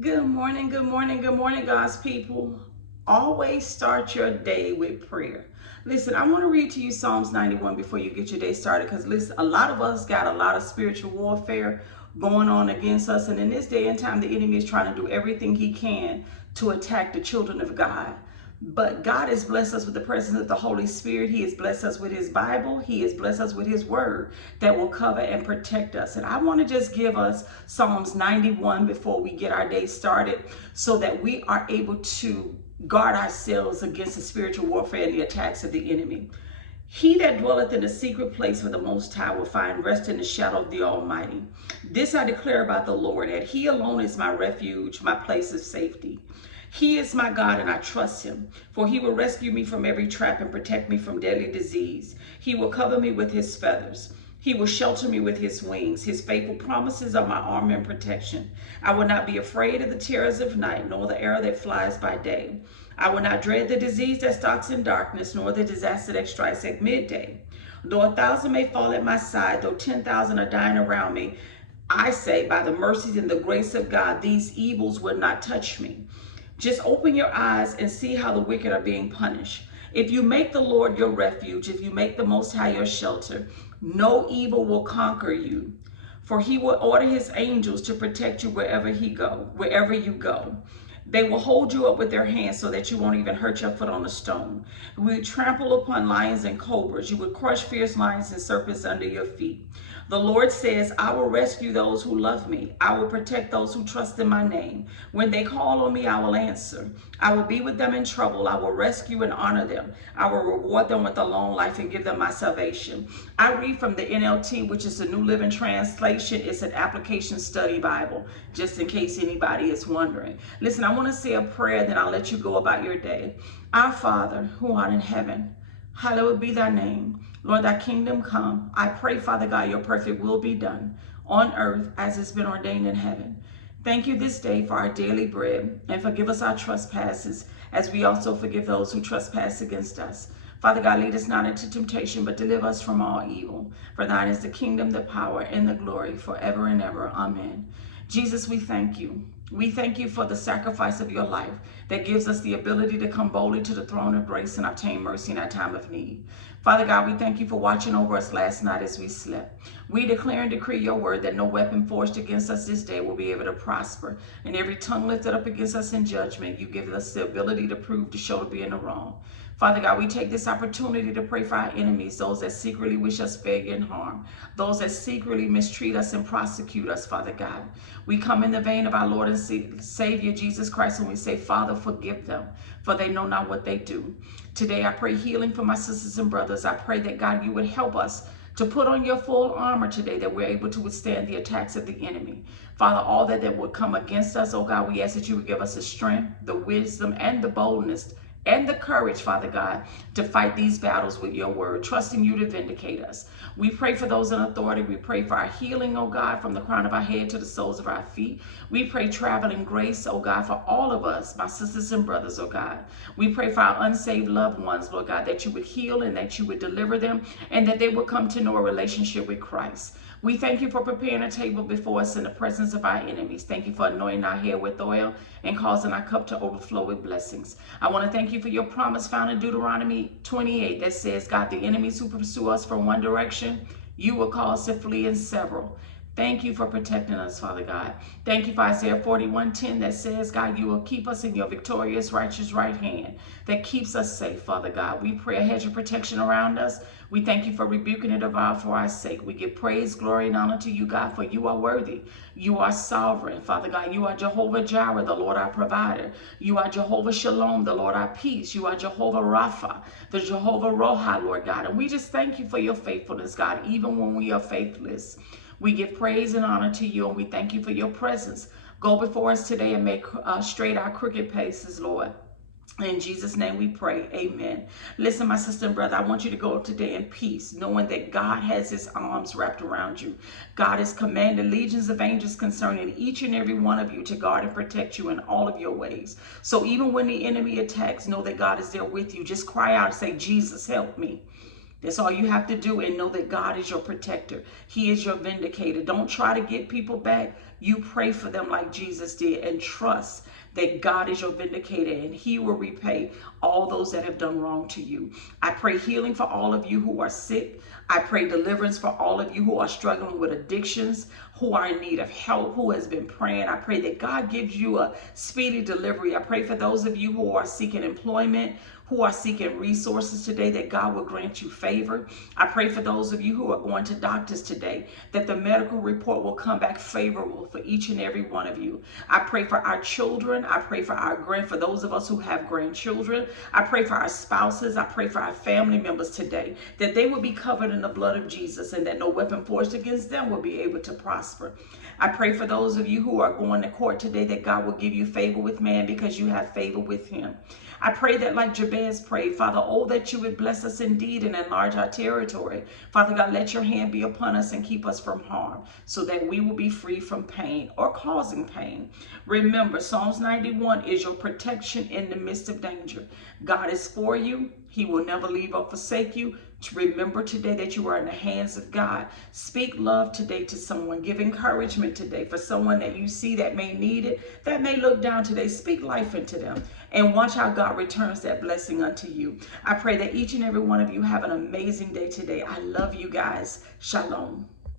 Good morning, good morning, good morning, God's people. Always start your day with prayer. Listen, I want to read to you Psalms 91 before you get your day started because, listen, a lot of us got a lot of spiritual warfare going on against us. And in this day and time, the enemy is trying to do everything he can to attack the children of God. But God has blessed us with the presence of the Holy Spirit. He has blessed us with his Bible. He has blessed us with his word that will cover and protect us. And I want to just give us Psalms 91 before we get our day started so that we are able to guard ourselves against the spiritual warfare and the attacks of the enemy. He that dwelleth in the secret place of the Most High will find rest in the shadow of the Almighty. This I declare about the Lord, that he alone is my refuge, my place of safety. He is my God, and I trust him, for he will rescue me from every trap and protect me from deadly disease. He will cover me with his feathers. He will shelter me with his wings. His faithful promises are my armor and protection. I will not be afraid of the terrors of night, nor the arrow that flies by day. I will not dread the disease that stalks in darkness, nor the disaster that strikes at midday. Though 1,000 may fall at my side, though 10,000 are dying around me, I say, by the mercies and the grace of God, these evils will not touch me. Just open your eyes and see how the wicked are being punished. If you make the Lord your refuge, if you make the Most High your shelter, no evil will conquer you. For he will order his angels to protect you wherever you go. They will hold you up with their hands so that you won't even hurt your foot on a stone. You would trample upon lions and cobras. You would crush fierce lions and serpents under your feet. The Lord says, I will rescue those who love me. I will protect those who trust in my name. When they call on me, I will answer. I will be with them in trouble. I will rescue and honor them. I will reward them with a long life and give them my salvation. I read from the NLT, which is the New Living Translation. It's an application study Bible, just in case anybody is wondering. Listen, I want to say a prayer, then I'll let you go about your day. Our Father, who art in heaven, hallowed be thy name. Lord, thy kingdom come. I pray, Father God, your perfect will be done on earth as it's been ordained in heaven. Thank you this day for our daily bread, and forgive us our trespasses as we also forgive those who trespass against us. Father God, lead us not into temptation, but deliver us from all evil. For thine is the kingdom, the power, and the glory forever and ever. Amen. Jesus, we thank you. We thank you for the sacrifice of your life that gives us the ability to come boldly to the throne of grace and obtain mercy in our time of need. Father God, we thank you for watching over us last night as we slept. We declare and decree your word that no weapon forged against us this day will be able to prosper. And every tongue lifted up against us in judgment, you give us the ability to prove, to show to be in the wrong. Father God, we take this opportunity to pray for our enemies, those that secretly wish us failure and harm, those that secretly mistreat us and prosecute us, Father God. We come in the vein of our Lord and Savior, Jesus Christ, and we say, Father, forgive them, for they know not what they do. Today, I pray healing for my sisters and brothers. I pray that, God, you would help us to put on your full armor today, that we're able to withstand the attacks of the enemy. Father, all that would come against us, oh God, we ask that you would give us the strength, the wisdom, and the boldness and the courage, Father God, to fight these battles with your word, trusting you to vindicate us. We pray for those in authority. We pray for our healing, oh God, from the crown of our head to the soles of our feet. We pray traveling grace, oh God, for all of us, my sisters and brothers, oh God. We pray for our unsaved loved ones, Lord God, that you would heal and that you would deliver them and that they would come to know a relationship with Christ. We thank you for preparing a table before us in the presence of our enemies. Thank you for anointing our head with oil and causing our cup to overflow with blessings. I want to thank you for your promise found in Deuteronomy 28 that says, God, the enemies who pursue us from one direction, you will cause to flee in several. Thank you for protecting us, Father God. Thank you for Isaiah 41:10 that says, God, you will keep us in your victorious, righteous right hand that keeps us safe, Father God. We pray a hedge of protection around us. We thank you for rebuking the devourer for our sake. We give praise, glory, and honor to you, God, for you are worthy. You are sovereign, Father God. You are Jehovah Jireh, the Lord our provider. You are Jehovah Shalom, the Lord our peace. You are Jehovah Rapha, the Jehovah Roha, Lord God. And we just thank you for your faithfulness, God, even when we are faithless. We give praise and honor to you, and we thank you for your presence. Go before us today and make straight our crooked places, Lord. In Jesus' name we pray. Amen. Listen, my sister and brother, I want you to go today in peace, knowing that God has his arms wrapped around you. God has commanded legions of angels concerning each and every one of you to guard and protect you in all of your ways. So even when the enemy attacks, know that God is there with you. Just cry out and say, Jesus, help me. That's all you have to do, and know that God is your protector. He is your vindicator. Don't try to get people back. you pray for them like Jesus did and trust that God is your vindicator and he will repay all those that have done wrong to you. I pray healing for all of you who are sick. I pray deliverance for all of you who are struggling with addictions, who are in need of help, who has been praying. I pray that God gives you a speedy delivery. I pray for those of you who are seeking employment, who are seeking resources today, that God will grant you favor. I pray for those of you who are going to doctors today, that the medical report will come back favorable for each and every one of you. I pray for our children. I pray for for those of us who have grandchildren. I pray for our spouses. I pray for our family members today, that they will be covered in the blood of Jesus and that no weapon forged against them will be able to prosper. I pray for those of you who are going to court today, that God will give you favor with man because you have favor with him. I pray that like Jabez prayed, Father, oh, that you would bless us indeed and enlarge our territory. Father God, let your hand be upon us and keep us from harm so that we will be free from pain or causing pain. Remember, Psalms 91 is your protection in the midst of danger. God is for you. He will never leave or forsake you. To remember today that you are in the hands of God. Speak love today to someone. Give encouragement today for someone that you see that may need it, that may look down today. Speak life into them and watch how God returns that blessing unto you. I pray that each and every one of you have an amazing day today. I love you guys. Shalom.